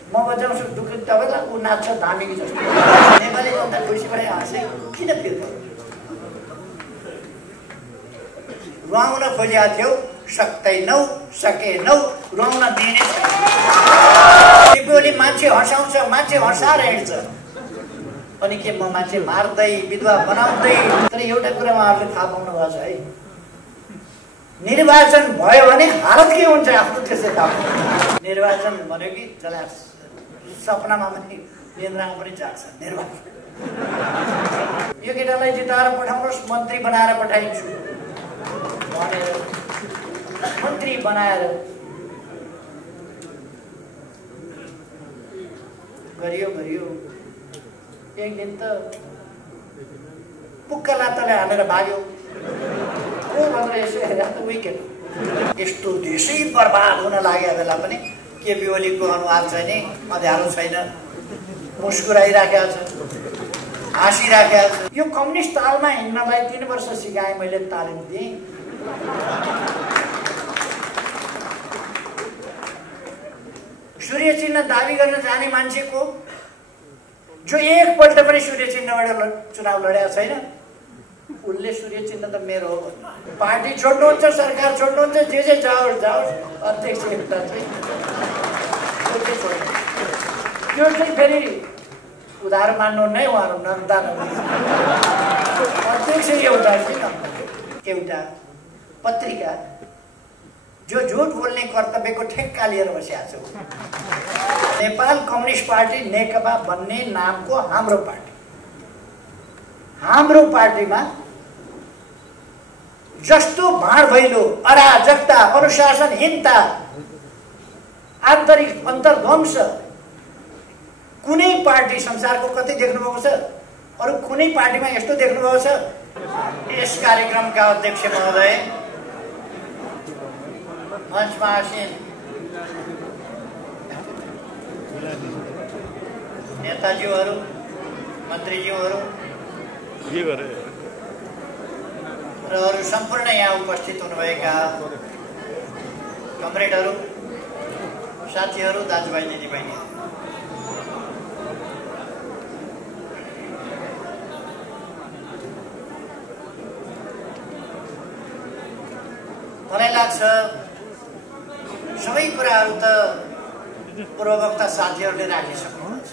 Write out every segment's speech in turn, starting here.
म बजाउँछु दुःख तपाईँलाई ऊ नाच्छ धामी जस्तो नेपाली जनता खुसीबाट हाँसे किन फिर्ता रुवाउन खोजेका थियौ सक्दैनौ सकेनौ रुवाउन दिने छैन मान्छे हँसाउँछ मान्छे हँसाएर हिँड्छ अनि के म मान्छे मार्दै विधवा बनाउँदै तर एउटा कुरा उहाँहरूले थाहा पाउनु भएको छ है निर्वाचन भयो भने हालत के हुन्छ आफ्नो त्यसै थाहा निर्वाचन भन्यो कि जसलाई सपनामा पनि निन्द्रामा पनि जाग्छ निर्वाचन यो केटालाई जिताएर पठाउनुहोस् मन्त्री बनाएर पठाइन्छु भनेर मन्त्री बनाएर गरियो एक दिन त पुक्का लात्ताले हालेर भाग्यो को भनेर यसो हेरेर त विकेट यस्तो देशै बर्बाद हुन लागेको बेला पनि केपी ओलीको अनुहार चाहिँ नि अँध्यारो छैन मुस्कुराइराखेको छ हाँसिराखेको छ यो कम्युनिस्ट तालमा हिँड्नलाई 3 वर्ष सिकाएँ मैले तालिम दिएँ सूर्य चिन्ह दाबी गर्न जाने मान्छेको जो एकपल्ट पनि सूर्य चिन्हबाट चुनाव लडेको छैन उसले सूर्य चिन्ह त मेरो हो पार्टी छोड्नुहुन्छ सरकार छोड्नुहुन्छ जे जाओस् अध्यक्ष एउटा चाहिँ त्यो चाहिँ फेरि उधार मान्नु नै उहाँहरू नन्दा अध्यक्ष एउटा पत्रिका जो झुट बोल्ने कर्तव्यको ठेक्का लिएर बसिरहेको छ नेपाल कम्युनिस्ट पार्टी नेकपा भन्ने नामको हाम्रो पार्टीमा जस्तो भाँड भैलो अराजकता अनुशासनहीनता आन्तरिक अन्तर्ध्वंस कुनै पार्टी संसारको कतै देख्नुभएको छ अरु कुनै पार्टीमा यस्तो देख्नुभएको छ यस कार्यक्रमका अध्यक्ष महोदय मञ्चमा आसीन नेताजीहरू मन्त्रीज्यूहरू र अरू सम्पूर्ण यहाँ उपस्थित हुनुभएका कमरेडहरू साथीहरू दाजुभाइ दिदीबहिनी मलाई लाग्छ सबै कुराहरू त पूर्ववक्ता साथीहरूले राखिसक्नुहुन्छ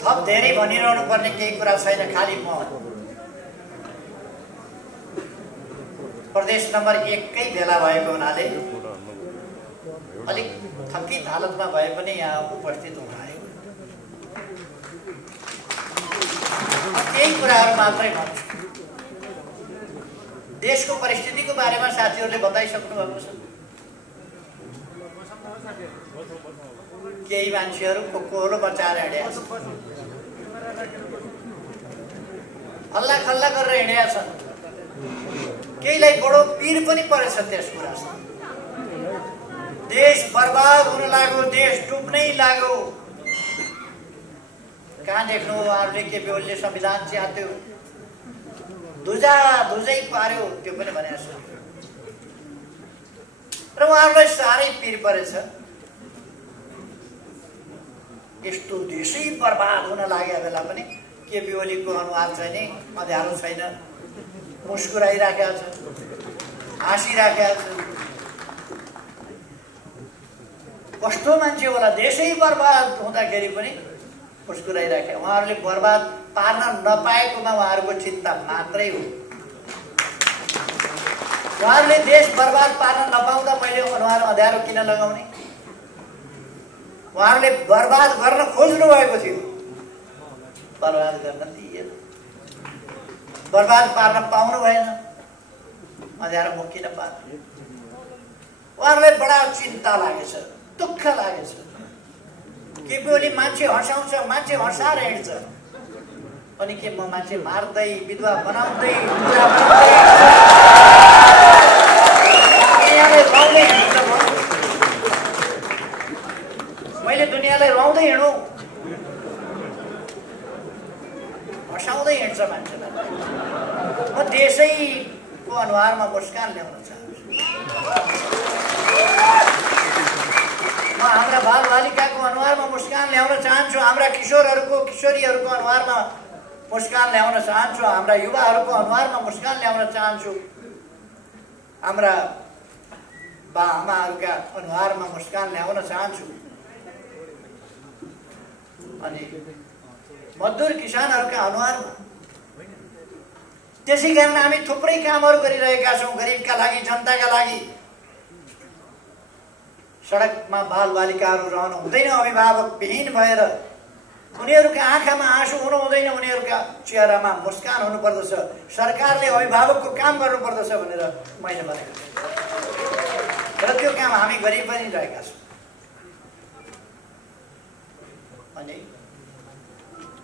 थप धेरै भनिरहनु पर्ने केही कुरा छैन खाली म प्रदेश नम्बर 1 कै भेला भएको हुनाले अलिक थकित हालतमा भए पनि यहाँ उपस्थित हुन आएको केही कुराहरू मात्रै भन्छु देशको परिस्थितिको बारेमा साथीहरूले बताइसक्नु भएको छ केही मान्छेहरू कोलो बचाएर हिँडेका छन् हल्ला खल्ला गरेर हिँडेका छन् केहीलाई बडो पीर पनि परेछ त्यस कुरा देश बर्बाद हुन लाग्यो देश डुब्नै लाग्यो कहाँ देख्नु उहाँहरूले केपी ओलीले संविधान च्यात्यो धुजै पार्यो त्यो पनि भनेको छ र उहाँहरूलाई साह्रै पीर परेछ यस्तो देशै बर्बाद हुन लागेको बेला पनि केपी ओलीको अनुहार चाहिँ नि अँध्यारो छैन मुस्कुराइराखेको छ हाँसिराखेको छ कस्तो मान्छे होला देशै बर्बाद हुँदाखेरि पनि मुस्कुराइराखे उहाँहरूले बर्बाद पार्न नपाएकोमा उहाँहरूको चिन्ता मात्रै हो उहाँहरूले देश बर्बाद पार्न नपाउँदा मैले अनुहार अँध्यारो किन लगाउने उहाँहरूले बर्बाद गर्न खोज्नु भएको थियो बर्बाद गर्न दिएन बर्बाद पार्न पाउनु भएन अँध्यारो म किन पार्नु उहाँहरूलाई बडा चिन्ता लागेछ दुःख लागेछ केपी ओली मान्छे हँसाउँछ मान्छे हँसाएर हिँड्छ अनि के म मान्छे मार्दै विधवा बनाउँदै मैले दुनियाँलाई रुवाउँदै हिँडौँ हँसाउँदै हिँड्छ मान्छेलाई म देशैको अनुहारमा मुस्कान ल्याउन चाहन्छु म हाम्रा बालबालिकाको अनुहारमा मुस्कान ल्याउन चाहन्छु, हाम्रा किशोरहरूको किशोरीहरूको अनुहारमा मुस्कान ल्याउन चाहन्छु, हाम्रा युवाहरूको अनुहारमा मुस्कान ल्याउन चाहन्छु, हाम्रा बाआमाहरूका अनुहारमा मुस्कान ल्याउन चाहन्छु। अनि मजदुर किसानहरूका अनुहारमा। त्यसै कारण हामी थुप्रै कामहरू गरिरहेका छौँ गरिबका लागि, जनताका लागि। सडकमा बालबालिकाहरू रहनु हुँदैन अभिभावक विहीन भएर, उनीहरूका आँखामा आँसु हुनु हुँदैन, उनीहरूका चेहरामा मुस्कान हुनुपर्दछ। सरकारले अभिभावकको काम गर्नुपर्दछ भनेर मैले भनेको छु र त्यो काम हामी गरि पनि रहेका छौँ। अनि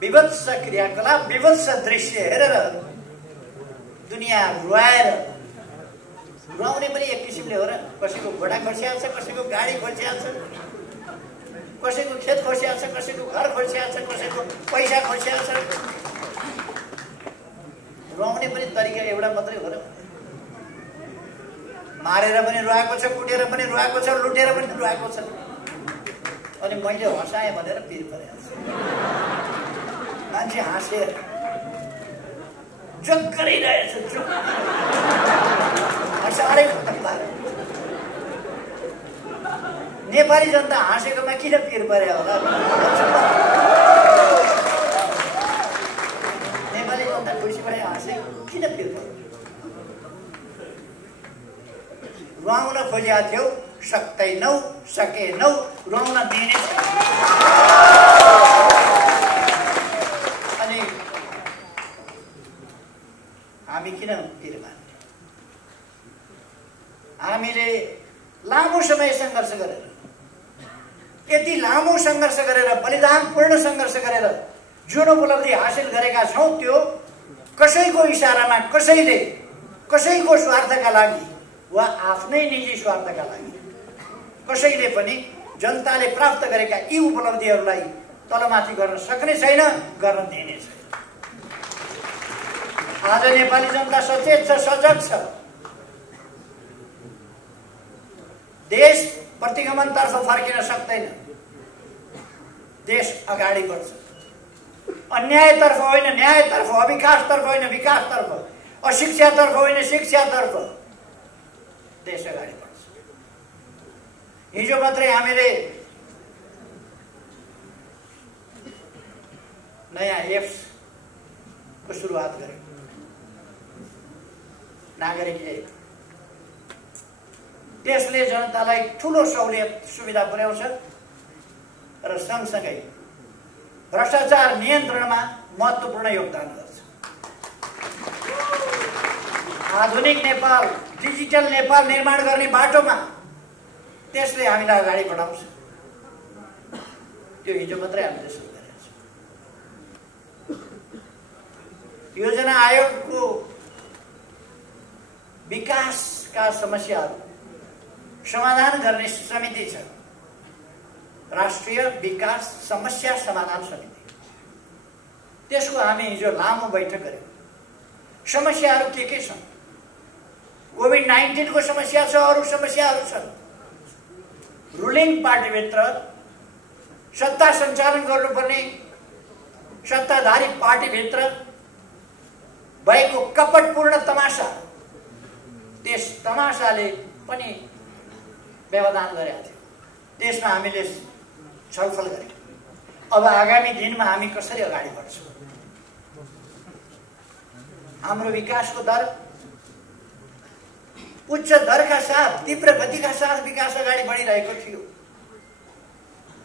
विभत्स क्रियाकलाप, विभत्स दृश्य हेरेर दुनियाँ रुवाएर, रुवाउने पनि एक किसिमले हो र। कसैको घोडा खोर्सिएको छ, कसैको गाडी खोर्सिएको छ, कसैको खेत खोर्सिएको छ, कसैको घर खोर्सिएको छ, कसैको पैसा खोर्सिएको छ। रुवाउने पनि तरिका एउटा मात्रै हो र। मारेर पनि रुवाएको छ, कुटेर पनि रुवाएको छ, लुटेर पनि रुवाएको छ। अनि मैले हँसाएँ भनेर पिर परेको छ। मान्छे हाँसेर जोक गरिरहेछ, जोक साह्रै खतम भयो। नेपाली जनता हाँसेकोमा किन पिर परे होला? नेपाली जनता खुसी भए हाँसे किन पिर पर्यो? रुवाउन खोजेका थियौ, सक्दैनौ, सकेनौ, रुवाउन दिने छैन। अनि हामी किन पिर मान्ने? हामीले लामो समय सङ्घर्ष गरेर, यति लामो सङ्घर्ष गरेर, बलिदानपूर्ण सङ्घर्ष गरेर जुन उपलब्धि हासिल गरेका छौँ, त्यो कसैको इसारामा, कसैले कसैको स्वार्थका लागि वा आफ्नै निजी स्वार्थका लागि कसैले पनि जनताले प्राप्त गरेका यी उपलब्धिहरूलाई तलमाथि गर्न सक्ने छैन, गर्न दिने छैन। आज नेपाली जनता सचेत छ, सजग छ। देश प्रतिगमनतर्फ फर्किन सक्दैन। देश अगाडि बढ्छ, अन्यायतर्फ होइन न्यायतर्फ, अविकासतर्फ होइन विकासतर्फ, अशिक्षातर्फ होइन शिक्षातर्फ देश अगाडि बढ्छ। हिजो मात्रै हामीले नयाँ एप्स को सुरुवात गर्यौं, नागरिक ऐप। त्यसले जनतालाई ठूलो सहुलियत सुविधा पुर्याउँछ र सँगसँगै भ्रष्टाचार नियन्त्रणमा महत्त्वपूर्ण योगदान गर्छ। आधुनिक नेपाल, डिजिटल नेपाल निर्माण गर्ने बाटोमा त्यसले हामीलाई अगाडि बढाउँछ। त्यो हिजो मात्रै हामीले सुरु गरेका छौँ। योजना आयोगको विकासका समस्याहरू समाधान गर्ने समिति छ, राष्ट्रिय विकास समस्या समाधान समिति। त्यसको हामी हिजो लामो बैठक गर्यौं। समस्याहरू के छन्? कोभिड-19 को समस्या छ, अरू समस्याहरू छन्। रुलिङ पार्टीभित्र सत्ता सञ्चालन गर्नुपर्ने सत्ताधारी पार्टीभित्र भएको कपटपूर्ण तमासा, त्यस तमासाले पनि व्यवधान गरेका थियौँ। त्यसमा हामीले छलफल गर्यौं। अब आगामी दिनमा हामी कसरी अगाडि बढ्छौँ? हाम्रो विकासको दर उच्च दरका साथ, तीव्र गतिका साथ विकास अगाडि बढिरहेको थियो।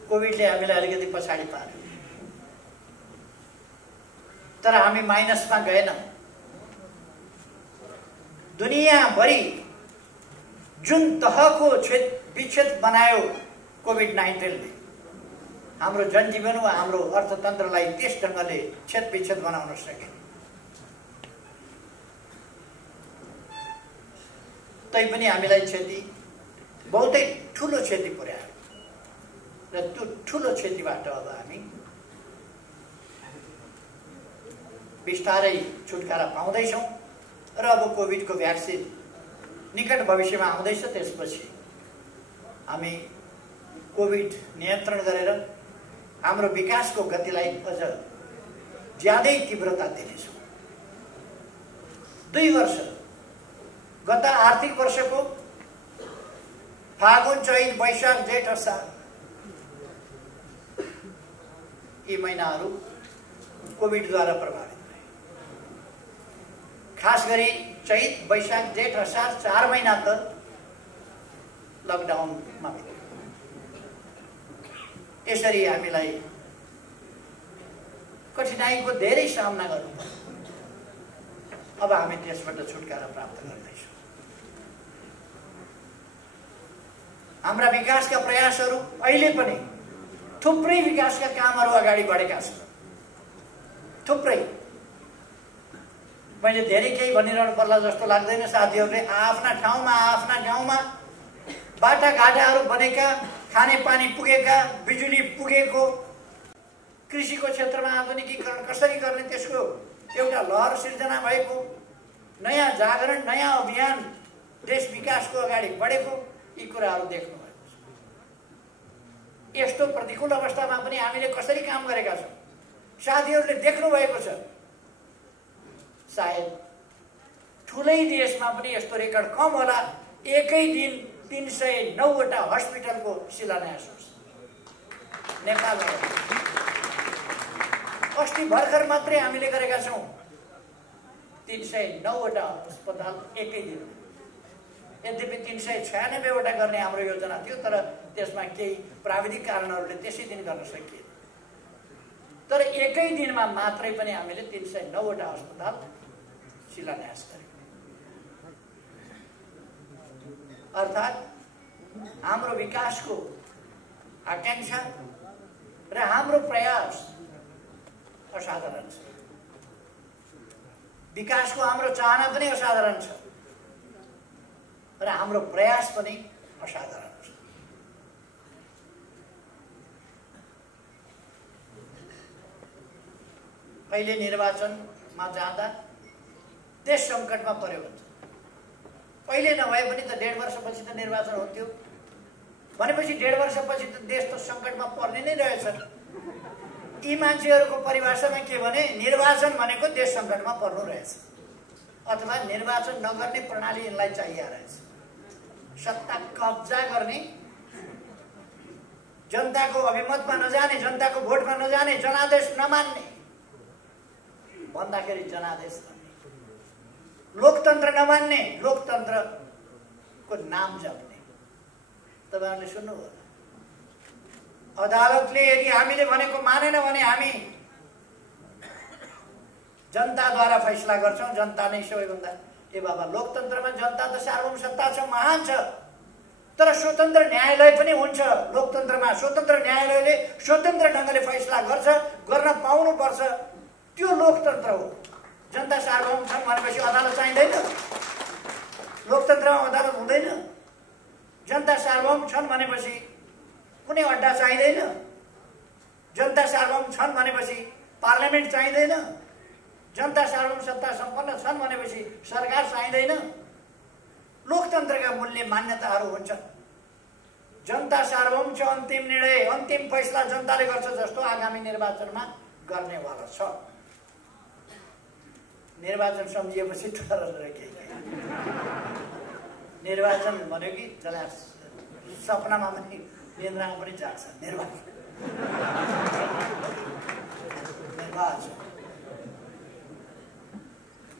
कोभिडले हामीलाई अलिकति पछाडि पार्यो, तर हामी माइनसमा गएनौं। दुनियाँभरि जुन तहको विच्छेद बनायो कोभिड-19ले, हाम्रो जनजीवन वा हाम्रो अर्थतन्त्रलाई त्यस ढङ्गले छेद विच्छेद बनाउन सके। तैपनि हामीलाई क्षति, बहुतै ठूलो क्षति पुर्यायो र त्यो ठूलो क्षतिबाट अब हामी बिस्तारै छुटकारा पाउँदैछौँ र अब कोभिडको भ्याक्सिन निकट भविष्यमा आउँदैछ। त्यसपछि हामी कोभिड नियन्त्रण गरेर हाम्रो विकासको गतिलाई अझ ज्यादै तीव्रता दिनेछौँ। 2 वर्ष गत आर्थिक वर्षको फागुन चैत वैशाख जेठ असार यी महिनाहरू कोभिडद्वारा प्रभावित भए। खास गरी चैत वैशाख जेठ असार 4 महिना त लकडाउनमा बित्यो। यसरी हामीलाई कठिनाइको धेरै सामना गर्नु पर्यो। अब हामी त्यसबाट छुटकारा प्राप्त गर्दैछौँ। हाम्रा विकासका प्रयासहरू अहिले पनि थुप्रै विकासका कामहरू अगाडि बढेका छन्। थुप्रै, मैले धेरै केही भनिरहनु पर्ला जस्तो लाग्दैन। साथीहरूले आफ्ना गाउँमा बाटाघाटाहरू बनेका, खानेपानी पुगेका, बिजुली पुगेको, कृषिको क्षेत्रमा आधुनिकीकरण कसरी गर्ने त्यसको एउटा लहर सिर्जना भएको, नयाँ जागरण, नयाँ अभियान, देश विकासको अगाडि बढेको, यी कुराहरू देख्नु भएको छ। यस्तो प्रतिकूल अवस्थामा पनि हामीले कसरी काम गरेका छौँ साथीहरूले देख्नु भएको छ। सायद ठुलै देशमा पनि यस्तो रेकर्ड कम होला। एकै दिन 309 वटा हस्पिटलको शिलान्यास हुन्छ नेपालमा। अस्ति भर्खर मात्रै हामीले गरेका छौँ 309 वटा अस्पताल एकै दिन। यद्यपि 396 वटा गर्ने हाम्रो योजना थियो, तर त्यसमा केही प्राविधिक कारणहरूले त्यसै दिन गर्न सकिएन। तर एकै दिनमा मात्रै पनि हामीले 309 वटा अस्पताल शिलान्यास गर्यौँ। अर्थात् हाम्रो विकासको आकांक्षा र हाम्रो प्रयास असाधारण छ। विकासको हाम्रो चाहना पनि असाधारण छ र हाम्रो प्रयास पनि असाधारण छ। अहिले निर्वाचनमा जाँदा देश सङ्कटमा पर्यो भन्छ। पहिले नभए पनि त 1.5 वर्षपछि त निर्वाचन हुन्थ्यो। भनेपछि 1.5 वर्षपछि त देश त सङ्कटमा पर्ने नै रहेछ। यी मान्छेहरूको परिभाषामा के भने निर्वाचन भनेको देश सङ्कटमा पर्नु रहेछ, अथवा निर्वाचन नगर्ने प्रणाली यिनलाई चाहिए रहेछ। सत्ता कब्जा गर्ने, जनताको अभिमतमा नजाने, जनताको भोटमा नजाने, जनादेश नमान्ने, भन्दाखेरि जनादेश गर्ने, लोकतन्त्र नमान्ने, लोकतन्त्रको नाम जप्ने। तपाईहरुले सुन्नुभयो, अदालतले यदि हामीले भनेको मानेन भने हामी जनताद्वारा फैसला गर्छौं। जनता नै सबैभन्दा, ए बाबा, लोकतन्त्रमा जनता त सार्वभौम सत्ता छ, महान छ, तर स्वतन्त्र न्यायालय पनि हुन्छ। लोकतन्त्रमा स्वतन्त्र न्यायालयले स्वतन्त्र ढंगले फैसला गर्छ, गर्न पाउनु पर्छ। त्यो लोकतन्त्र हो। जनता सार्वभौम छन् भनेपछि अदालत चाहिँदैन? लोकतन्त्रमा अदालत हुँदैन? जनता सार्वभौम छन् भनेपछि कुनै अड्डा चाहिँदैन? जनता सार्वभौम छन् भनेपछि पार्लियामेन्ट चाहिँदैन? जनता सार्वभौम सत्ता सम्पन्न छन् भनेपछि सरकार चाहिँदैन? लोकतन्त्रका मूल्य मान्यताहरू हुन्छन्। जनता सार्वभौम छ, अन्तिम निर्णय, अन्तिम फैसला जनताले गर्छ जस्तो आगामी निर्वाचनमा गर्नेवाला छ। निर्वाचन सम्झिएपछि तर केही निर्वाचन भन्यो कि जसलाई सपनामा पनि निन्द्रामा पनि जाग्छ। निर्वाचन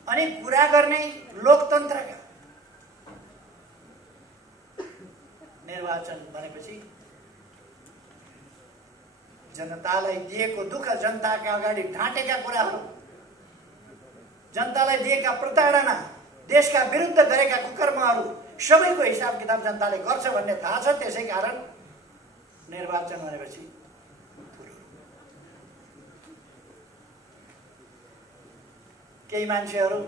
अनि कुरा गर्ने लोकतन्त्रका। निर्वाचन भनेपछि जनतालाई दिएको दुःख, जनताका अगाडि ढाँटेका कुराहरू, जनतालाई दिएका प्रताडना, देशका विरुद्ध गरेका कुकर्महरू सबैको हिसाब किताब जनताले गर्छ भन्ने थाहा छ। त्यसै कारण निर्वाचन भनेपछि केही मान्छेहरू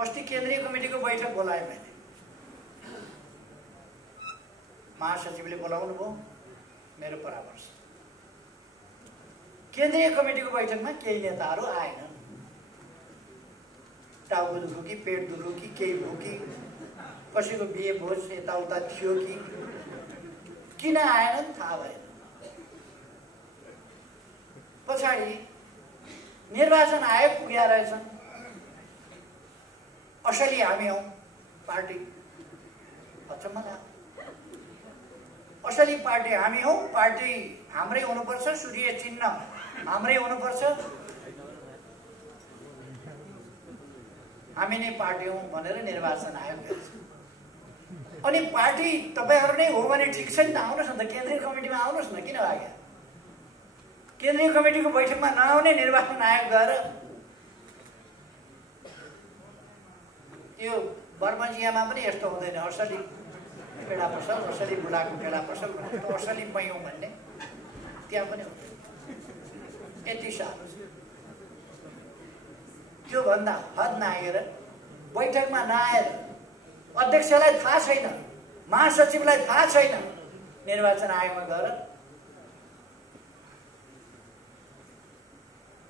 अस्ति केन्द्रीय कमिटीको बैठक बोलाए मैले, महासचिवले बोलाउनु भयो, मेरो परामर्श। केन्द्रीय कमिटीको बैठकमा केही नेताहरू आएनन्। टाउको दुखो कि पेट दुखो कि केही भो कि कसैको बिहे भोज यताउता थियो कि किन आएन थाहा भएन। पछाडि निर्वाचन आयोग पुग्या रहेछन्, असली हामी हौ पार्टी। अचम्म लाग्यो, असली पार्टी हामी हौ, पार्टी हाम्रै हुनुपर्छ, सूर्य चिन्ह हाम्रै हुनुपर्छ, हामी नै पार्टी हौ भनेर निर्वाचन आयोग गर्छ। अनि पार्टी तपाईहरु नै हो भने ठिक छ नि त, आउनुहोस् न त केन्द्रीय कमिटीमा आउनुहोस् न, किन भाग्या? केन्द्रीय कमिटीको बैठकमा नआउने निर्वाचन आयोग गएर यो बर्मजियामा पनि यस्तो हुँदैन। असली पेडा पसल, असली बुढाको पेडा पसल भने त असली पयौँ भन्ने त्यहाँ पनि हुँदैन। यति साह्रो छ। त्योभन्दा हद नागेर बैठकमा नआएर, अध्यक्षलाई थाहा छैन, महासचिवलाई थाहा छैन, निर्वाचन आयोगमा गएर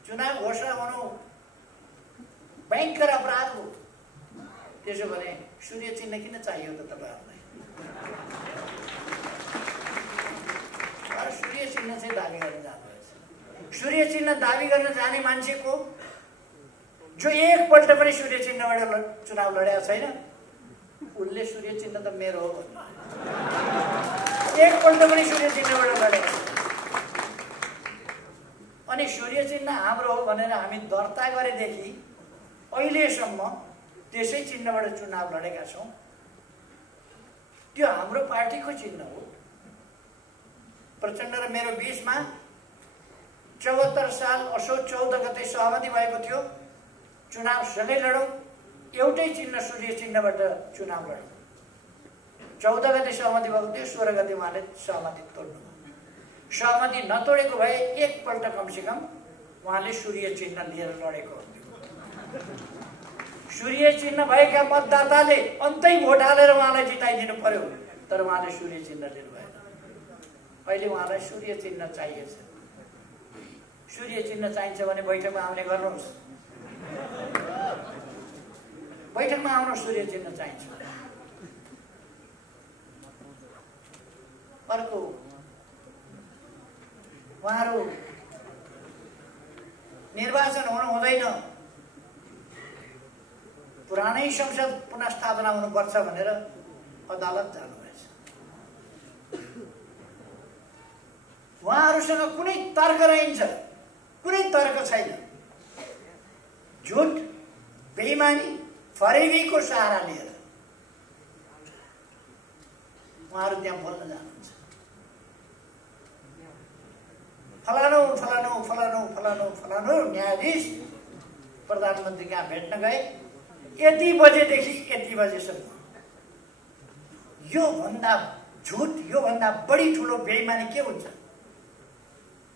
चुनाव घोषणा हुनु भयङ्कर अपराध हो। त्यसो भने सूर्य चिन्ह किन चाहियो त तपाईहरुलाई? सूर्य चिन्ह चाहिँ दाबी गर्न जानुभएछ। सूर्य चिन्ह दाबी गर्न जाने मान्छेको जो एकपल्ट पनि सूर्य चिन्हबाट चुनाव लडेको छैन, उसले सूर्य चिन्ह त मेरो हो भन्नु। एकपल्ट पनि सूर्य चिन्हबाट लडेको छैन। अनि सूर्य चिन्ह हाम्रो हो भनेर हामी दर्ता गरेदेखि अहिलेसम्म त्यसै चिन्हबाट चुनाव लडेका छौं। त्यो हाम्रो पार्टीको चिन्ह हो। प्रचण्ड र मेरो बीचमा 74 साल असोज 14 गते सहमति भएको थियो, चुनाव सँगै लडौँ, एउटै चिन्ह सूर्य चिन्हबाट चुनाव लडौँ। 14 गते सहमति भएको थियो, 16 गते उहाँले सहमति तोड्नु। सहमति नतोडेको भए एकपल्ट कमसेकम उहाँले सूर्य चिन्ह लिएर लडेको हुन्थ्यो। सूर्य चिन्ह भएका मतदाताले अन्तै भोट हालेर उहाँलाई जिताइदिनु पर्यो, तर उहाँले सूर्य चिन्ह लिनु भएन। अहिले उहाँलाई सूर्य चिन्ह चाहिएछ। सूर्य चिन्ह चाहिन्छ भने बैठकमा आउने गर्नुहोस्, बैठकमा आउनु। सूर्य चिन्ह चाहिन्छ। अर्को, उहाँहरू निर्वाचन हुनु हुँदैन, पुरानै संसद पुनर्स्थापना हुनुपर्छ भनेर अदालत जानुभएछ। उहाँहरूसँग कुनै तर्क रहन्छ? कुनै तर्क छैन। झुट, बेइमानी, फरेबीको सहारा लिएर उहाँहरू त्यहाँ बोल्न जानुहुन्छ। फलानु फलानु फलानु फलानु फलानु न्यायाधीश प्रधानमन्त्री कहाँ भेट्न गए, यति बजेदेखि यति बजेसम्म। यो भन्दा झुट, यो भन्दा बढी ठुलो बेइमानी के हुन्छ?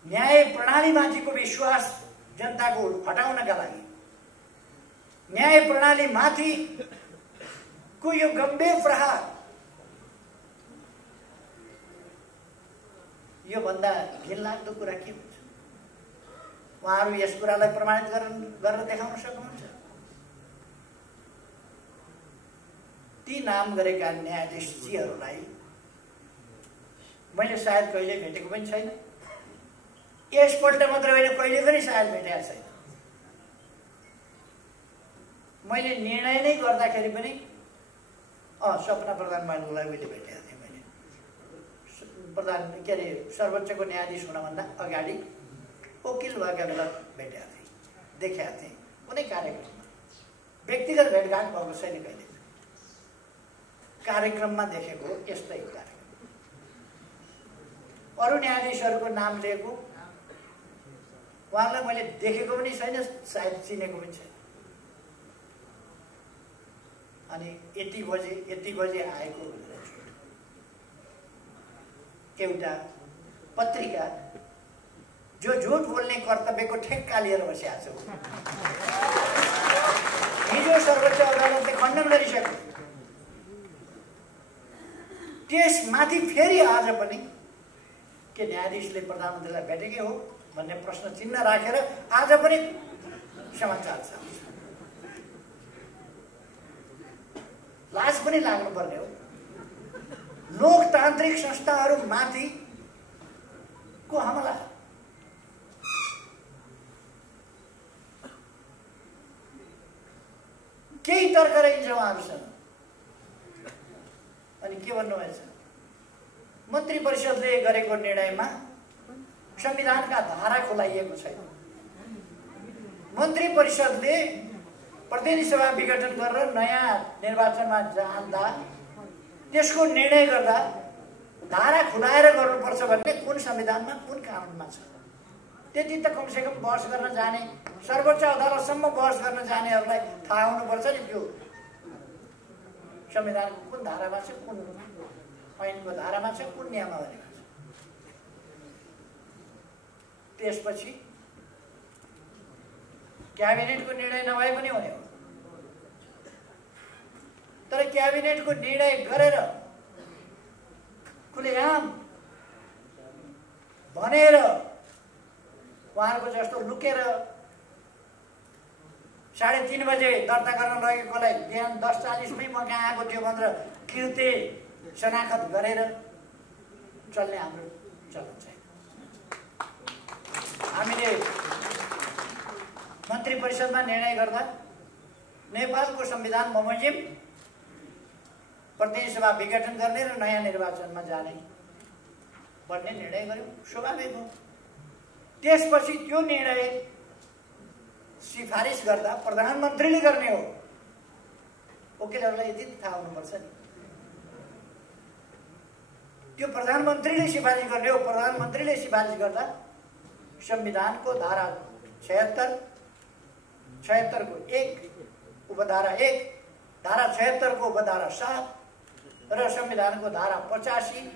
न्याय प्रणालीमाथिको विश्वास जनताको हटाउनका लागि, न्याय प्रणाली माथिको यो गम्भीर प्रहार, यो भन्दा घिनलाग्दो कुरा के हुन्छ? उहाँहरू यस कुरालाई प्रमाणित गरेर देखाउन सक्नुहुन्छ? ती नाम गरेका न्यायाधीशजीहरूलाई मैले सायद कहिले भेटेको पनि छैन। यसपल्ट मात्र होइन, कहिले पनि सायद भेटेको छैन। मैले निर्णय नै गर्दाखेरि पनि सपना प्रधान माइतीलाई मैले भेटेको थिएँ। मैले प्रधान के अरे सर्वोच्चको न्यायाधीश हुनभन्दा अगाडि वकिल भएका बेला भेटेको थिएँ, देखेका थिएँ कुनै कार्यक्रममा। व्यक्तिगत भेटघाट भएको छैन कहिले, कार्यक्रममा देखेको यस्तै कार्यक्रम। अरू न्यायाधीशहरूको नाम लिएको उहाँलाई मैले देखेको पनि छैन, सायद चिनेको पनि छैन। अनि यति बजे आएको भनेर एउटा पत्रिका जो झुट बोल्ने कर्तव्यको ठेक्का लिएर बसिरहेको छ। हिजो सर्वोच्च अदालतले खण्डन गरिसक्यो। त्यसमाथि फेरि आज पनि के न्यायाधीशले प्रधानमन्त्रीलाई भेटेकै हो भन्ने प्रश्न चिन्ह राखेर आज पनि समाचार छ। लाज पनि लाग्नुपर्ने हो। लोकतान्त्रिक संस्थाहरूमाथि को हमला, केही तर्क रहन्छ उहाँहरूसँग। अनि के भन्नुभएछ? मन्त्री परिषदले गरेको निर्णयमा संविधानका धारा खुलाइएको छैन। मन्त्री परिषदले प्रतिनिधि सभा विघटन गरेर नयाँ निर्वाचनमा जाँदा त्यसको निर्णय गर्दा धारा खुलाएर गर्नुपर्छ भन्ने कुन संविधानमा कुन कानुनमा छ? त्यति त कमसेकम बहस गर्न जाने, सर्वोच्च अदालतसम्म बहस गर्न जानेहरूलाई थाहा हुनुपर्छ नि त्यो संविधानको कुन धारामा छ, कुन ऐनको धारामा छ, कुन नियमावलीमा छ। त्यसपछि क्याबिनेटको निर्णय नभए पनि हुने हो, तर क्याबिनेटको निर्णय गरेर खुलेआम भनेर उहाँहरूको जस्तो लुकेर 3:30 बजे दर्ता गर्न लगेकोलाई बिहान 10:40 मै म कहाँ आएको थियो भनेर कृत्य शनाखत गरेर चल्ने हाम्रो चलन छैन। हामीले मन्त्री परिषदमा निर्णय गर्दा नेपालको संविधान बमोजिम प्रतिनिधि सभा विघटन गर्ने र नयाँ निर्वाचनमा जाने भन्ने निर्णय गर्यौं, स्वाभाविक हो। त्यसपछि त्यो निर्णय सिफारिस गर्दा प्रधानमन्त्रीले गर्ने हो। वकिलहरूलाई यति थाहा हुनुपर्छ नि, त्यो प्रधानमन्त्रीले सिफारिस गर्ने हो। प्रधानमन्त्रीले सिफारिस गर्दा संविधानको धारा 76 को 1 उपधारा 1, धारा 76 को उपधारा 7 र संविधानको धारा 85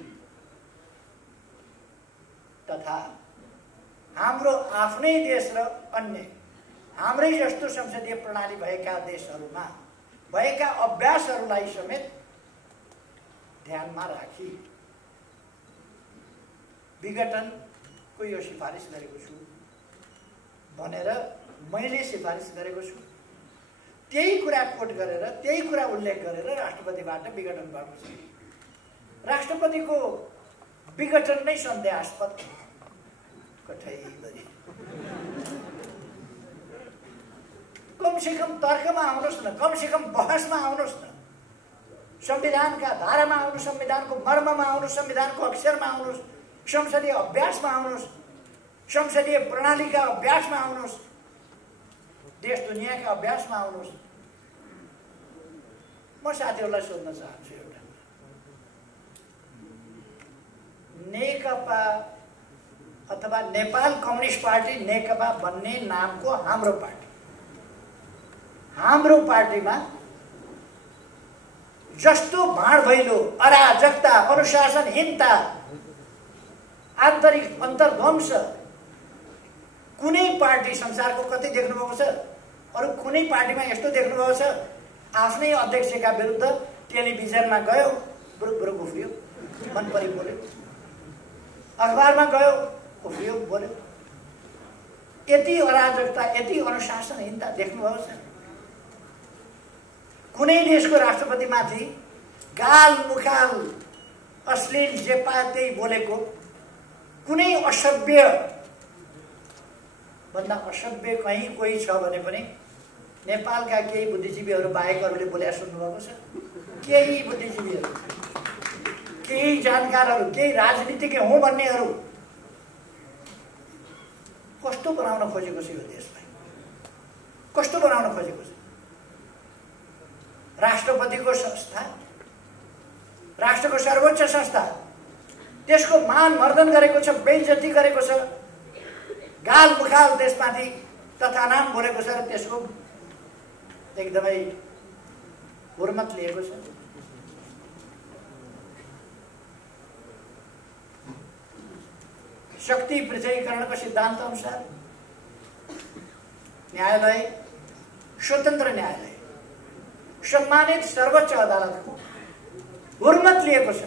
तथा हाम्रो आफ्नै देश र अन्य हाम्रै जस्तो संसदीय प्रणाली भएका देशहरूमा भएका अभ्यासहरूलाई समेत ध्यानमा राखी विघटनको यो सिफारिस गरेको छु भनेर मैले सिफारिस गरेको छु। त्यही कुरा कोट गरेर, त्यही कुरा उल्लेख गरेर राष्ट्रपतिबाट विघटन भएको छ। राष्ट्रपतिको विघटन नै सन्देहास्पद कठैभरि। कमसेकम तर्कमा आउनुहोस् न, कमसेकम बहसमा आउनुहोस् न, संविधानका धारामा आउनुहोस्, संविधानको मर्ममा आउनुहोस्, संविधानको अक्षरमा आउनुहोस्, संसदीय अभ्यासमा आउनुहोस्, संसदीय प्रणालीका अभ्यासमा आउनुहोस्, देश दुनियाँका अभ्यासमा आउनुहोस्। म साथीहरूलाई सोध्न चाहन्छु एउटा, नेकपा अथवा नेपाल कम्युनिस्ट पार्टी नेकपा भन्ने नामको हाम्रो पार्टीमा जस्तो भाँडभैलो, अराजकता, अनुशासनहीनता, आन्तरिक अन्तर्ध्वंस कुनै पार्टी संसारको कतै देख्नुभएको छ? अरू कुनै पार्टीमा यस्तो देख्नुभएको छ? आफ्नै अध्यक्षका विरुद्ध टेलिभिजनमा गयो, बुरुक उफ्रियो, मन परि बोल्यो, अखबारमा गयो, उफ्रियो, बोल्यो। यति अराजकता, यति अनुशासनहीनता देख्नुभएको छ? कुनै देशको राष्ट्रपतिमाथि गाल मुखाल अश्लील जे पाए त्यही बोलेको, कुनै असभ्य भन्दा असभ्य कहीँ कोही छ भने पनि नेपालका केही बुद्धिजीवीहरू बाहेकहरूले बोले सुन्नुभएको छ? केही बुद्धिजीवीहरू, केही जानकारहरू, केही राजनीतिज्ञ हो भन्नेहरू कस्तो बनाउन खोजेको छ यो देशलाई? कस्तो बनाउन खोजेको छ? राष्ट्रपतिको संस्था, राष्ट्रको सर्वोच्च संस्था, त्यसको मान मर्दन गरेको छ, बेइज्जती गरेको छ, गाल मुखाल त्यसमाथि तथा नाम बोलेको छ र त्यसको एकदमै हुर्मत लिएको छ। शक्ति पृथकीकरणको सिद्धान्त अनुसार न्यायालय स्वतन्त्र न्यायालय, सम्मानित सर्वोच्च अदालतको हुर्मत लिएको छ।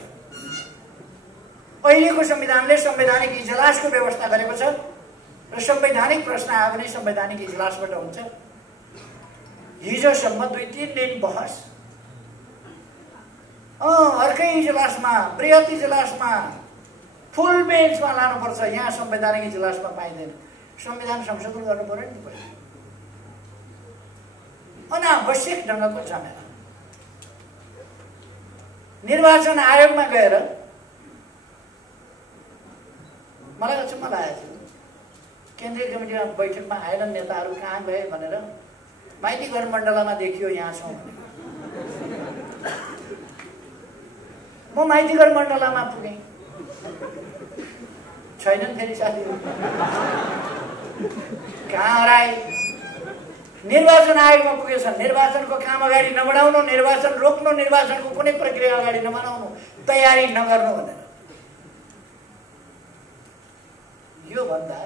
अहिलेको संविधानले संवैधानिक इजलासको व्यवस्था गरेको छ र संवैधानिक प्रश्न आयो भने संवैधानिक इजलासबाट हुन्छ। हिजोसम्म 2-3 दिन बहस अर्कै इजलासमा, बृहत इजलासमा, फुल बेन्चमा लानुपर्छ। यहाँ संवैधानिक इजलासमा पाइँदैन। संविधान संशोधन गर्नु पर्यो नि पहिले। अनावश्यक ढङ्गको झमेला। निर्वाचन आयोगमा गएर मलाई अचम्म लागेको थियो, केन्द्रीय कमिटीमा बैठकमा आएनन् नेताहरू, कहाँ गए भनेर माइती घर मण्डलामा देखियो यहाँ छौँ भने। म माइतीघर मण्डलामा पुगेँ, छैनन् फेरि साथीहरू। कहाँ हराए? निर्वाचन आयोगमा पुगेछन्। निर्वाचनको काम अगाडि नबढाउनु, निर्वाचन रोक्नु, निर्वाचनको कुनै प्रक्रिया अगाडि नबढाउनु, तयारी नगर्नु भनेर। यो भन्दा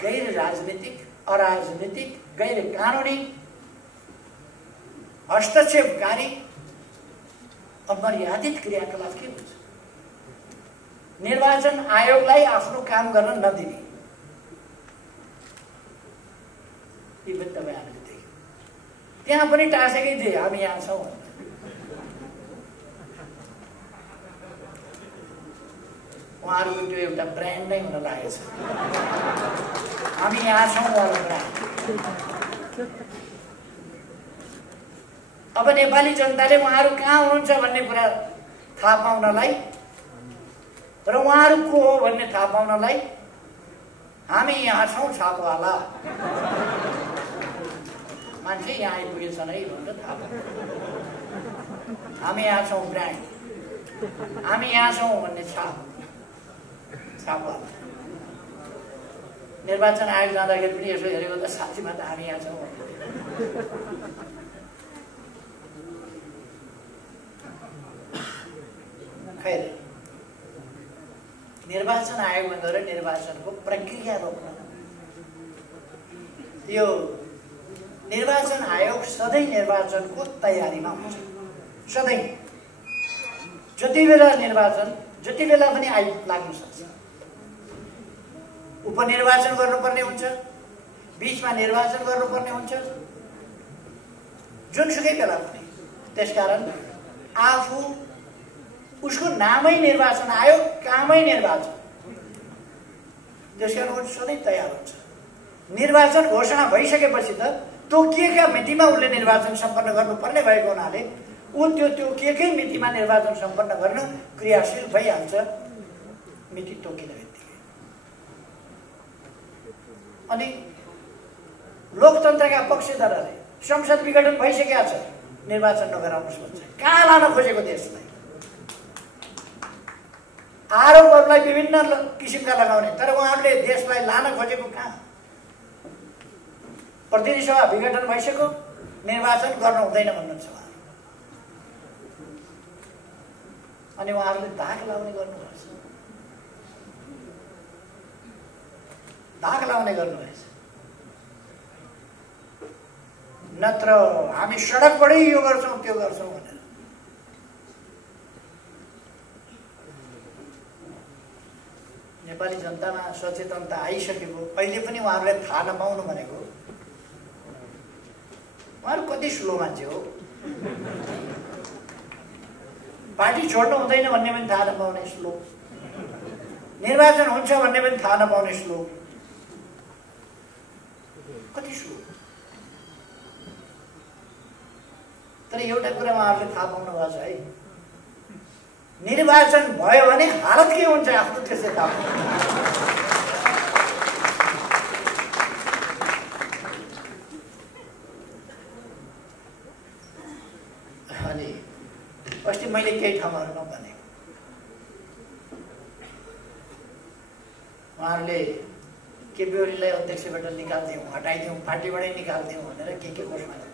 गैर राजनीतिक, अराजनीतिक, गैर कानुनी, हस्तक्षेपकारी, अमर्यादित क्रियाकलाप के हुन्छ? निर्वाचन आयोगलाई आफ्नो काम गर्न नदिने यी पनि तपाईँ हामीले देख्यौँ। त्यहाँ पनि टाँसेकै थिए, हामी यहाँ छौँ। उहाँहरूको त्यो एउटा ब्रान्ड नै हुन लागेको छ, हामी यहाँ छौँ उहाँको ब्रान्ड। अब नेपाली जनताले उहाँहरू कहाँ हुनुहुन्छ भन्ने कुरा थाहा पाउनलाई र उहाँहरू को हो भन्ने थाहा पाउनलाई हामी यहाँ छौँ छापवाला मान्छे यहाँ आइपुगेछन् है भनेर थाहा पाउँछ। हामी यहाँ छौँ ब्रान्ड, हामी यहाँ छौँ भन्ने छापवाला। निर्वाचन आयोग जाँदाखेरि पनि यसो हेरेको त साँच्चीमा त हामी यहाँ छौँ। खैर, निर्वाचन आयोगमा गएर निर्वाचनको प्रक्रिया रोक्न, यो निर्वाचन आयोग सधैँ निर्वाचनको तयारीमा हुन्छ। सधैँ जति बेला निर्वाचन जति बेला पनि लाग्न सक्छ। उपनिर्वाचन गर्नुपर्ने हुन्छ, बीचमा निर्वाचन गर्नुपर्ने हुन्छ, जुनसुकै बेला पनि। त्यसकारण आफू, उसको नामै निर्वाचन आयोग, कामै निर्वाचन, त्यसकारण ऊ सधैँ तयार हुन्छ। निर्वाचन घोषणा भइसकेपछि त तोकिएका मितिमा उसले निर्वाचन सम्पन्न गर्नुपर्ने भएको हुनाले ऊ त्यो तोकिएकै मितिमा निर्वाचन सम्पन्न गर्न क्रियाशील भइहाल्छ, मिति तोकिने बित्तिकै। अनि लोकतन्त्रका पक्षधरले संसद विघटन भइसकेका छ, निर्वाचन नगराउनुहोस् भन्छ। कहाँ लान खोजेको देशलाई? आरोपहरूलाई विभिन्न किसिमका लगाउने, तर उहाँहरूले देशलाई लान खोजेको कहाँ? प्रतिनिधि सभा विघटन भइसक्यो, निर्वाचन गर्नु हुँदैन भन्नुहुन्छ उहाँहरू। अनि उहाँहरूले धाक लाउने गर्नुभएछ, धाक लाउने गर्नुभएछ। नत्र हामी सडकबाटै यो गर्छौँ त्यो गर्छौँ भनेर। नेपाली जनतामा सचेतनता आइसकेको, अहिले पनि उहाँहरूले थाहा नपाउनु भनेको उहाँहरू कति स्लो मान्छे हो। पार्टी छोड्नु हुँदैन भन्ने पनि थाहा नपाउने स्लो, निर्वाचन हुन्छ भन्ने पनि थाहा नपाउने स्लो, कति स्लो। तर एउटा कुरा उहाँहरूले थाहा पाउनु भएको छ है, निर्वाचन भयो भने हालत के हुन्छ आफ्नो त्यसै थाहा पाउनु। अनि अस्ति मैले केही ठाउँहरूमा भनेको, उहाँहरूले केपी ओलीलाई अध्यक्षबाट निकाल्दिउँ, हटाइदिउँ, पार्टीबाटै निकाल्दिउँ भनेर के घोषणा गर्नु।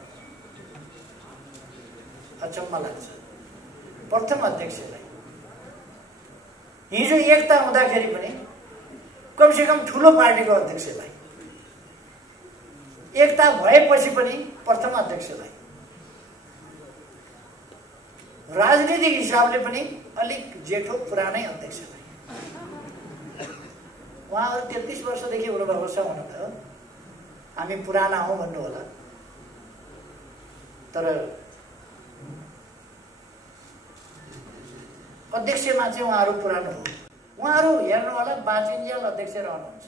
अचम्म लाग्छ। प्रथम अध्यक्षलाई हिजो एकता हुँदाखेरि पनि कमसेकम ठुलो पार्टीको अध्यक्षलाई, एकता भएपछि पनि प्रथम अध्यक्षलाई, राजनीतिक हिसाबले पनि अलिक जेठो पुरानै अध्यक्षलाई, उहाँहरू 33 वर्षदेखि हुनुभएको छ हुन त, हामी पुराना हौँ भन्नु होला, तर अध्यक्षमा चाहिँ उहाँहरू पुरानो हो। उहाँहरू हेर्नु होला बाचिन्जेल अध्यक्ष रहनुहुन्छ,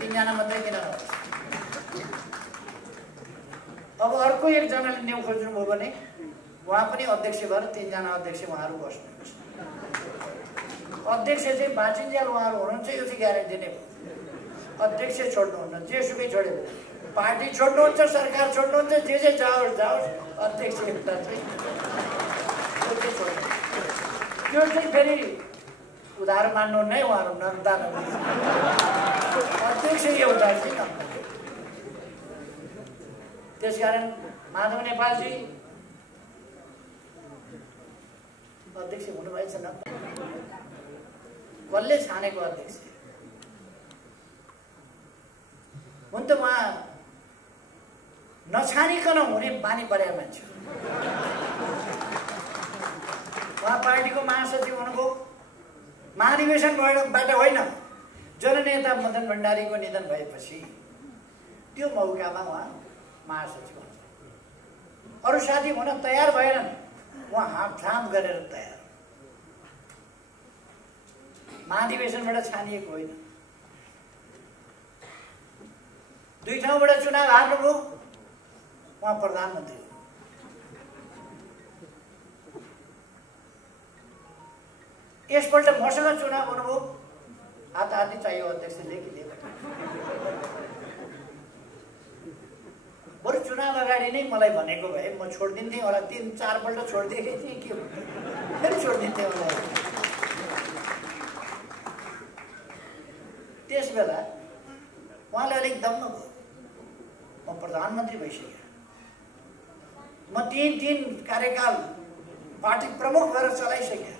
3 जना मात्रै किन रहन्छ। अब अर्को एकजनाले न्यु खोज्नुभयो भने उहाँ पनि अध्यक्ष भएर 3 जना अध्यक्ष उहाँहरू बस्नुहुन्छ। अध्यक्ष चाहिँ बाचिन्जेल उहाँहरू हुनुहुन्छ, यो चाहिँ ग्यारेन्टी नै हो। अध्यक्ष छोड्नुहुन्न, जेसुकै छोड्यो, पार्टी छोड्नुहुन्छ, सरकार छोड्नुहुन्छ, जे जाओस् जाओस्, अध्यक्ष एउटा चाहिँ त्यो चाहिँ फेरि उधार मान्नु नै उहाँहरू नर्दा अध्यक्ष एउटा चाहिँ न। त्यसकारण माधव नेपालजी अध्यक्ष हुनुभएछ न, कसले छानेको अध्यक्ष हुन त उहाँ नछानिकन हुने बानी परेको मान्छे। उहाँ पार्टीको महासचिव हुनुभयो, महाधिवेशनबाट होइन, जननेता मदन भण्डारीको निधन भएपछि त्यो मौकामा उहाँ महासचिव हुन्छ। अरू साथी हुन तयार भएनन्, उहाँ हामझाम गरेर तयार। महाधिवेशनबाट छानिएको होइन, 2 ठाउँबाट चुनाव हार्नुभयो, उहाँ प्रधानमन्त्री हो। यसपल्ट मसँग चुनाव हुनुभयो, हाताहाती चाहियो अध्यक्षले कि दिएको। बरु चुनाव अगाडि नै मलाई भनेको भए म छोडिदिन्थेँ होला, 3-4 पल्ट छोडिदिएकै थिएँ, के फेरि छोडिदिन्थेँ होला। त्यस बेला उहाँले अलिक दम्म भयो, म प्रधानमन्त्री भइसकेँ, म 3 कार्यकाल पार्टी प्रमुख भएर चलाइसकेँ,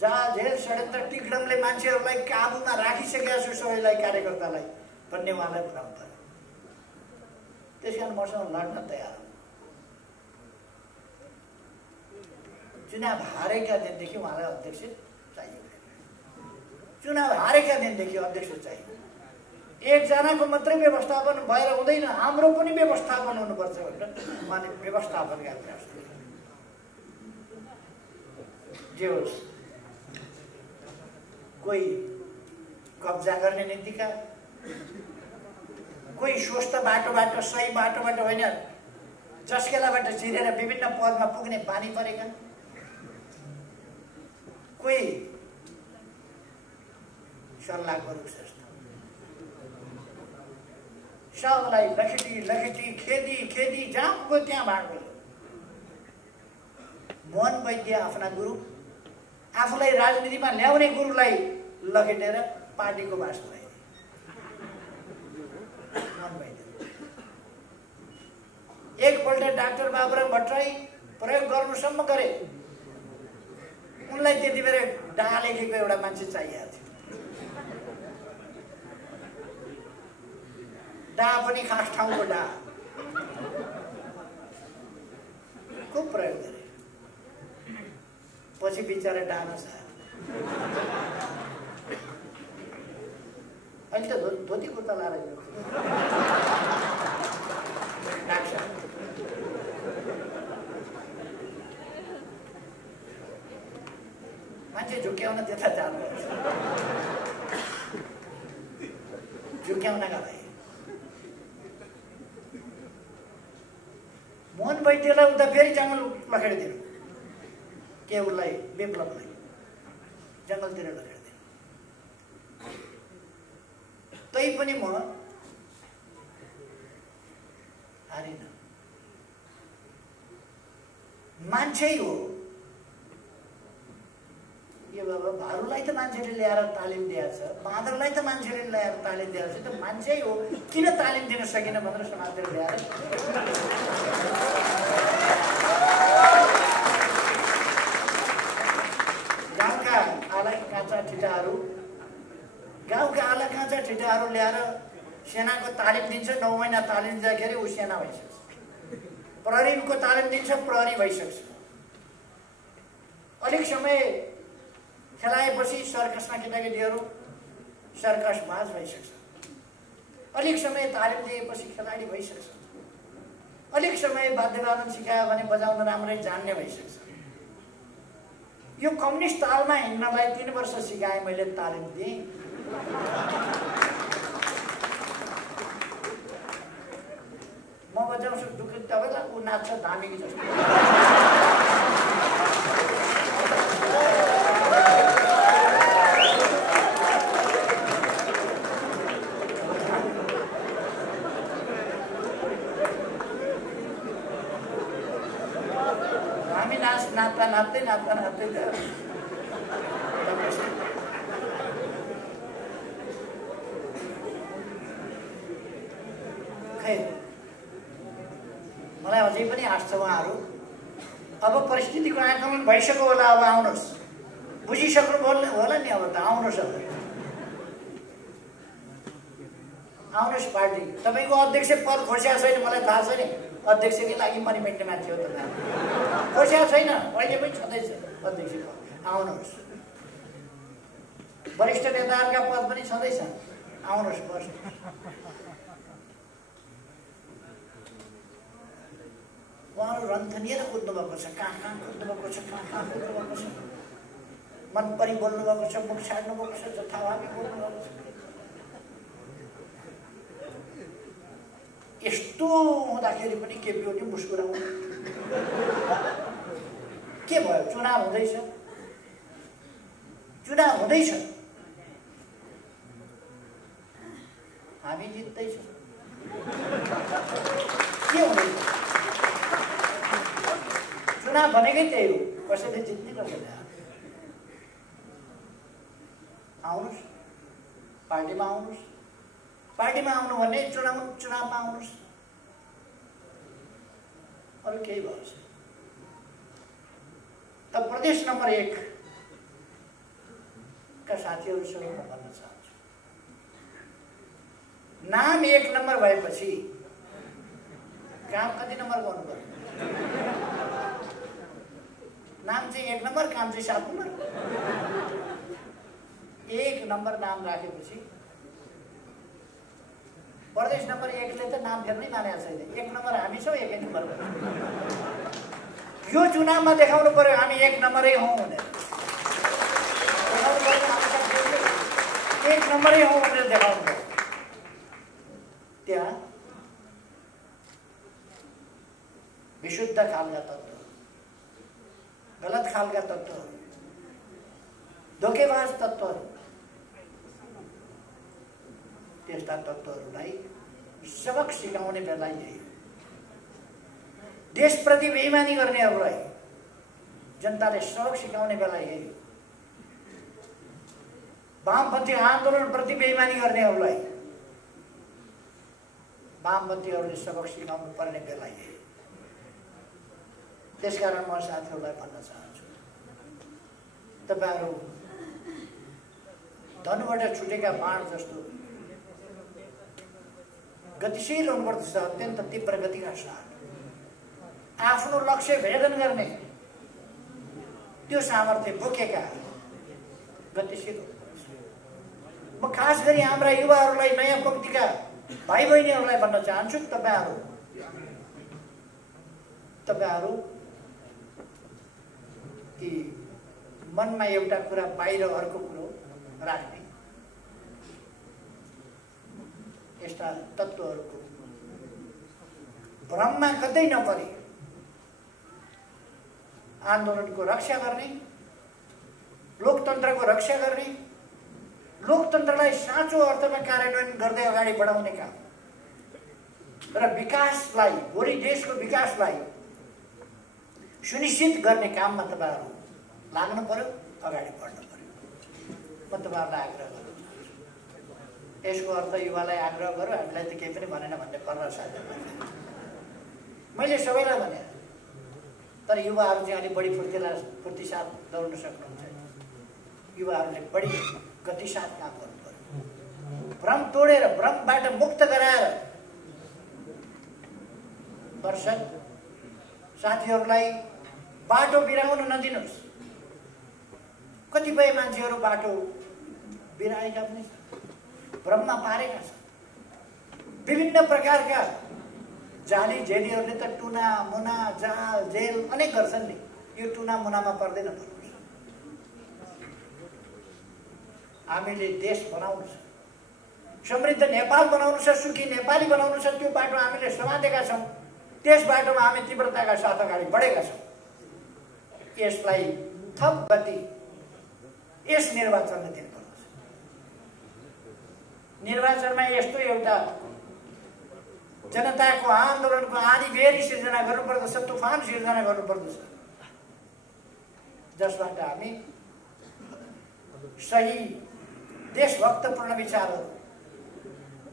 जहाँ झेल षड्यन्त्र टिकडमले मान्छेहरूलाई काबुमा राखिसकेका छु, सबैलाई कार्यकर्तालाई भन्ने उहाँलाई भ्रम भयो। त्यसकारण मसँग लड्न तयार। चुनाव हारेका दिनदेखि उहाँलाई अध्यक्ष चाहियो, चुनाव हारेका दिनदेखि अध्यक्ष चाहियो। एकजनाको मात्रै व्यवस्थापन भएर हुँदैन, हाम्रो पनि व्यवस्थापन हुनुपर्छ भनेर उहाँले व्यवस्थापनका प्रयास गरे। जे होस्, कोही कब्जा गर्ने नीतिका, कोही स्वस्थ बाटोबाट, सही बाटोबाट होइन, चस्केलाबाट चिरेर विभिन्न पदमा पुग्ने बानी परेका, कोही सल्लाहको रुख जस्तो सबलाई लखेटी खेदी जहाँ पुग्यो त्यहाँ भाँड्यो। मोहन वैद्य आफ्ना गुरु, आफूलाई राजनीतिमा ल्याउने गुरुलाई लखेटेर पार्टीको बास लगाइदिए। मोहन वैद्य एकपल्ट डाक्टर बाबुराम भट्टराई प्रयोग गर्नुसम्म गरे, उनलाई त्यति बेला डा लेखेको एउटा मान्छे चाहिएको थियो। डा पनि खास ठाउँको डा खुब प्रयोग गरे, पछि बिचरा डान छ। अहिले त धोती कुर्ता लाएर मान्छे झुक्याउन त्यता जानुपर्छ, झुक्याउनका लागि। मोहन वैद्यलाई उता फेरि जङ्गल लखेडिदिनु, के उसलाई विप्लवलाई जङ्गलतिर लखेडिदिनु। तै पनि म हारिन, मान्छे हो यो बाबा। भारूलाई त मान्छेले ल्याएर तालिम दिएछ, बाँदरलाई त मान्छेले ल्याएर तालिम दिएछ, त मान्छे हो किन तालिम दिन सकिन भनेर समाजतिर ल्याएर गाउँका आला काँचा ठिटाहरू ल्याएर सेनाको तालिम दिन्छ। 9 महिना तालिम दिँदाखेरि ऊ सेना भइसक्छ, प्रहरीको तालिम दिन्छ, प्रहरी भइसक्छ। अलिक समय खेलाएपछि सर्कसमा केटाकेटीहरू सर्कस बाज भइसक्छ। अलिक समय तालिम दिएपछि खेलाडी भइसक्छ। अलिक समय वाद्यवादन सिकायो भने बजाउन राम्रै जान्ने भइसक्छ। यो कम्युनिस्ट तालमा हिँड्नलाई 3 वर्ष सिकाएँ मैले, तालिम दिएँ। म बजाउँछु दुःख तपाईँलाई, ऊ नाच्छ धामी जस्तो। हामी नाच्दा नाच्दै खै मलाई अझै पनि आश छ उहाँहरू अब परिस्थितिको आकलन भइसक्यो होला। अब आउनुहोस्, बुझिसक्नु होला नि। अब त आउनुहोस्, अब आउनुहोस् पार्टी। तपाईँको अध्यक्ष पद खोज्या छैन, मलाई थाहा छ नि। अध्यक्षकै लागि पनि मेट्ने मान्छे हो त, खोज्या छैन, अहिले पनि छँदैछ अध्यक्ष पद। आउनुहोस्, वरिष्ठ नेताहरूका पद पनि छँदैछ, आउनुहोस्, बस। उहाँहरू रन्थनिएर कुद्नु भएको छ, कहाँ कुद्नु भएको छ, कहाँ कुद्नु भएको छ। मन परी बोल्नु भएको छ, मुख छाड्नु भएको छ, जथाभावी बोल्नु भएको छ। यस्तो हुँदाखेरि पनि केपी ओली मुस्कुराउनु के भयो? चुनाव हुँदैछ, हामी जित्दैछ, के हुँदैछ? चुनाव भनेकै त्यही हो, कसैले जित्ने कसैले हार्ने। आउनुहोस्, पार्टीमा आउनुहोस्। पार्टीमा आउनु भने चुनावमा आउनुहोस्, अरू केही भयो छैन। त प्रदेश नम्बर 1 का साथीहरूसँग म भन्न चाहन्छु, नाम 1 नम्बर भएपछि काम कति नम्बर गर्नु पर्यो? नाम चाहिँ 1 नम्बर, काम चाहिँ 7 नम्बर। 1 नम्बर नाम राखेपछि प्रदेश नम्बर 1 ले त नाम फेर्नै मानेको छैन। 1 नम्बर हामी छौँ, 1 नम्बर। यो चुनावमा देखाउनु पर्यो हामी 1 नम्बरै हौँ भनेर। 1 नम्बरै हौँ भनेर देखाउनु पर्यो। त्यहाँ विशुद्ध खालका तत्त्व, गलत खालका तत्त्वहरू, धोकेबाज तत्त्वहरू, त्यस्ता तत्त्वहरूलाई सबक सिकाउने बेला यही। देशप्रति बेइमानी गर्नेहरूलाई जनताले सबक सिकाउने बेला यही। वामपन्थी आन्दोलनप्रति बेइमानी गर्नेहरूलाई वामपन्थीहरूले सबक सिकाउनु पर्ने बेला यही। त्यसकारण म साथीहरूलाई भन्न चाहन्छु, तपाईँहरू धनुबाट छुटेका बाण जस्तो गतिशील हुनुपर्दछ, अत्यन्त तीव्र गतिका साथ आफ्नो लक्ष्य भेदन गर्ने त्यो सामर्थ्य बोकेका गतिशील हुनुपर्छ। म खास गरी हाम्रा युवाहरूलाई, नयाँ पङ्क्तिका भाइ बहिनीहरूलाई भन्न चाहन्छु, तपाईँहरू ती मनमा एउटा कुरा बाहिर अर्को कुरो राख्ने यस्ता तत्त्वहरूको भ्रममा कतै नपरे आन्दोलनको रक्षा गर्ने, लोकतन्त्रको रक्षा गर्ने, लोकतन्त्रलाई साँचो अर्थमा कार्यान्वयन गर्दै अगाडि बढाउने काम र विकासलाई, भोलि देशको विकासलाई सुनिश्चित गर्ने काममा तपाईँहरू लाग्नु पर्यो, अगाडि बढ्नु पर्यो। म तपाईँहरूलाई आग्रह गर्छु। यसको अर्थ युवालाई आग्रह गरौँ, हामीलाई त केही पनि भनेन भन्ने पर्न साथीहरूलाई मैले सबैलाई भने, तर युवाहरू चाहिँ अलिक बढी फुर्ती साथ दौड्न सक्नुहुन्छ। युवाहरूले बढी गति साथ काम गर्नु पर्यो। भ्रम तोडेर, भ्रमबाट मुक्त गराएर दर्शक साथीहरूलाई बाटो बिराउन नदिनुहोस्। कतिपय मान्छेहरू बाटो बिराएका पनि छन्, भ्रममा पारेका छन्। विभिन्न प्रकारका जाली जेलीहरूले त टुना मुना जाल जेल अनेक गर्छन् नि। यो टुना मुनामा पर्दैन, पर्नुहोस्। हामीले देश बनाउनु छ, समृद्ध नेपाल बनाउनु छ, सुखी नेपाली बनाउनु छ। त्यो बाटो हामीले समातेका छौँ, त्यस बाटोमा हामी तीव्रताका साथ अगाडि बढेका छौँ। यसलाई थप गति यस निर्वाचनले दिनुपर्दछ। निर्वाचनमा यस्तो एउटा जनताको आन्दोलनको आँधी बेरी सिर्जना गर्नुपर्दछ, तुफान सिर्जना गर्नुपर्दछ, जसबाट हामी सही देशभक्तपूर्ण विचारहरू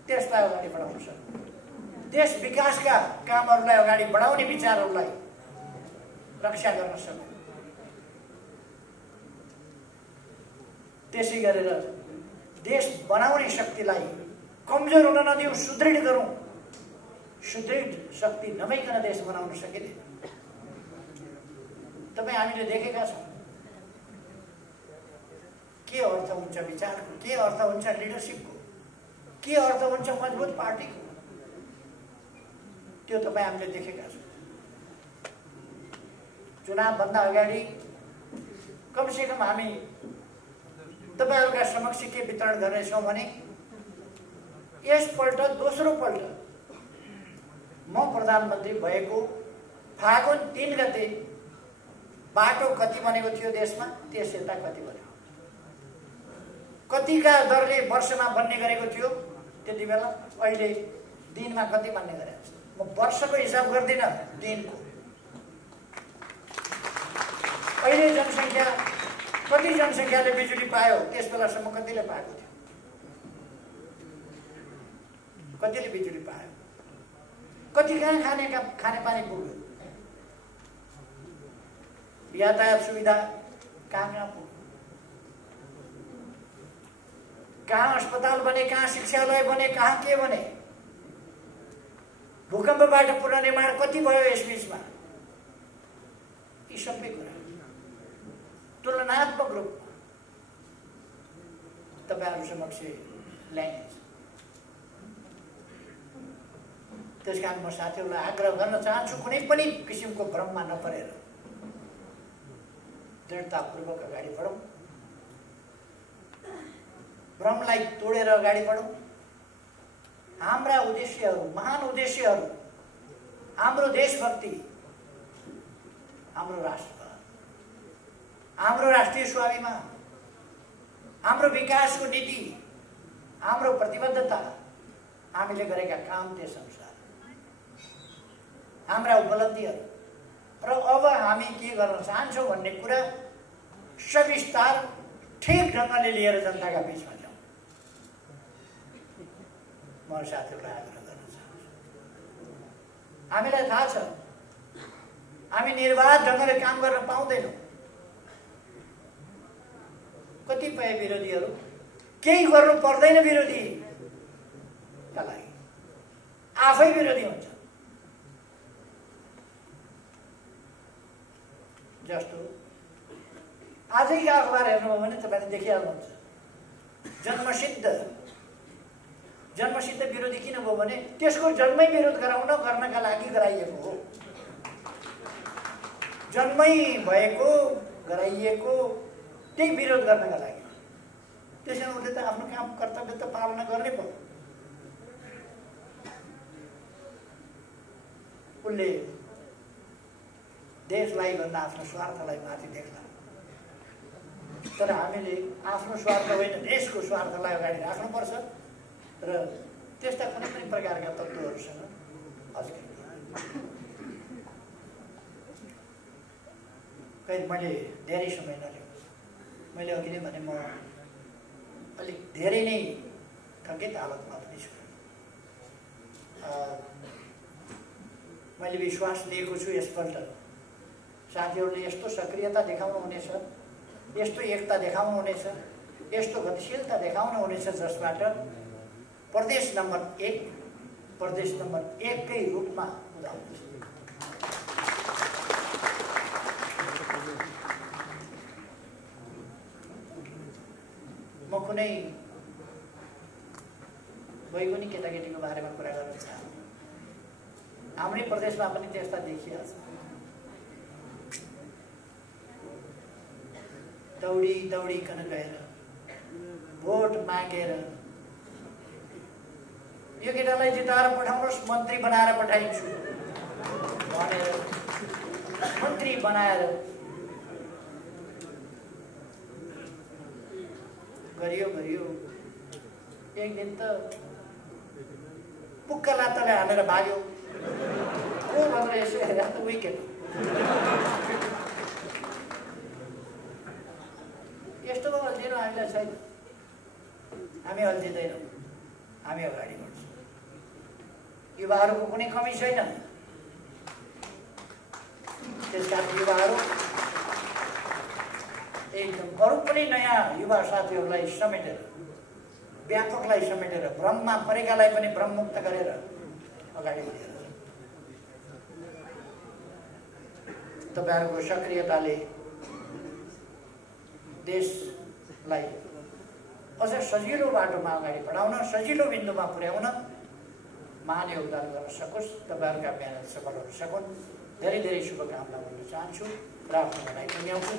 त्यसलाई अगाडि बढाउन सक्छौँ। देश विकासका कामहरूलाई अगाडि बढाउने विचारहरूलाई रक्षा गर्न सक्छौँ। त्यसै गरेर देश बनाउने शक्तिलाई कमजोर हुन नदिउँ, सुदृढ गरौँ। सुदृढ शक्ति नभइकन देश बनाउन सकिँदैन। तपाईँ हामीले देखेका छौँ के अर्थ हुन्छ विचारको, के अर्थ हुन्छ लिडरसिपको, के अर्थ हुन्छ मजबुत पार्टीको। त्यो तपाईँ हामीले देखेका छौँ। चुनावभन्दा अगाडि कमसेकम हामी तपाईहरुका समक्ष के वितरण गर्नेछौँ भने यसपल्ट दोस्रो पल्ट म प्रधानमन्त्री भएको फागुन 3 गते बाटो कति बनेको थियो देशमा, त्यस यता कति बन्यो, कतिका दरले वर्षमा बन्ने गरेको थियो त्यति बेला, अहिले दिनमा कति बन्ने गरेको छ। म वर्षको हिसाब गर्दिन, दिनको। अहिले जनसङ्ख्या कति जनसङ्ख्याले बिजुली पायो, त्यस बेलासम्म कतिले पाएको थियो, कतिले बिजुली पायो, कति कहाँ खानेपानी पुग्यो, यातायात सुविधा कहाँ पुग्यो, कहाँ अस्पताल बने, कहाँ शिक्षालय बने, कहाँ के बने, भूकम्पबाट पुनर्निर्माण कति भयो यस बीचमा। यी सबै कुरा तुलनात्मक रूपमा तपाईहरु समक्ष ल्याइनेछ। त्यसकारण म साथीहरूलाई आग्रह गर्न चाहन्छु, कुनै पनि किसिमको भ्रममा नपरेर दृढतापूर्वक अगाडि बढौँ, भ्रमलाई तोडेर अगाडि बढौँ। हाम्रा उद्देश्यहरू, महान उद्देश्यहरू, हाम्रो देशभक्ति, हाम्रो राष्ट्र, हाम्रो राष्ट्रिय स्वाभिमान, हाम्रो विकासको नीति, हाम्रो प्रतिबद्धता, हामीले गरेका काम त्यस अनुसार, हाम्रा उपलब्धिहरू र अब हामी के गर्न चाहन्छौँ भन्ने कुरा सविस्तार ठिक ढङ्गले लिएर जनताका बीचमा जाउँ। म साथीहरूलाई आग्रह गर्न चाहन्छु, हामीलाई थाहा छ हामी निर्वाध ढङ्गले काम गर्न पाउँदैनौँ। कतिपय विरोधीहरू केही गर्नु पर्दैन विरोधीका लागि, आफै विरोधी हुन्छ। जस्तो आजैका अखबार हेर्नुभयो भने तपाईँले देखिहाल्नुहुन्छ, जन्मसिद्ध विरोधी किन भयो भने त्यसको जन्मै विरोध गर्नका लागि गराइएको हो। जन्मै भएको गराइएको त्यही विरोध गर्नका लागि। त्यसैले उसले त आफ्नो काम कर्तव्य त पालना गर्नै पर्यो। उसले देशलाई भन्दा आफ्नो स्वार्थलाई माथि देख्ला। तर हामीले आफ्नो स्वार्थ होइन, देशको स्वार्थलाई अगाडि राख्नुपर्छ र त्यस्ता कुनै पनि प्रकारका तत्त्वहरूसँग अझै मैले धेरै समय नलिउँ। मैले अघि नै भने म अलिक धेरै नै थकित हालतमा पनि छु। मैले विश्वास दिएको छु यसपल्ट साथीहरूले यस्तो सक्रियता देखाउनुहुनेछ, यस्तो एकता देखाउनुहुनेछ, यस्तो गतिशीलता देखाउनुहुनेछ जसबाट प्रदेश नम्बर 1 कै रूपमा उदाउँछ। म कुनै वैगुनी केटाकेटीको बारेमा कुरा गर्न चाहन्छु। हाम्रै प्रदेशमा पनि त्यस्ता देखिहाल्छ। दौडिकन गएर मागेर यो केटालाई जिताएर पठाउनुहोस्, मन्त्री बनाएर पठाइन्छु भनेर मन्त्री बनाएर गरियो। एक दिन त पुक्का लात्ताले हालेर भाग्यो। को भनेर यसो हेरेर त विकेट। यस्तोमा अल्झिनु हामीलाई छैन। हामी अल्झिँदैनौँ, हामी अगाडि बढ्छौँ। युवाहरूको कुनै कमी छैन। त्यसकारण युवाहरू एकदम अरू पनि नयाँ युवा साथीहरूलाई समेटेर, व्यापकलाई समेटेर, भ्रममा परेकालाई पनि भ्रममुक्त गरेर अगाडि बढेर तपाईहरुको सक्रियताले देशलाई अझ सजिलो बाटोमा अगाडि बढाउन, सजिलो बिन्दुमा पुर्याउन महान योगदान गर्न सकोस्, तपाईहरुका मेहनत सफल हुन सकुन्। धेरै धेरै शुभकामना दिन चाहन्छु र आफ्नो भनाइ टुङ्ग्याउँछु।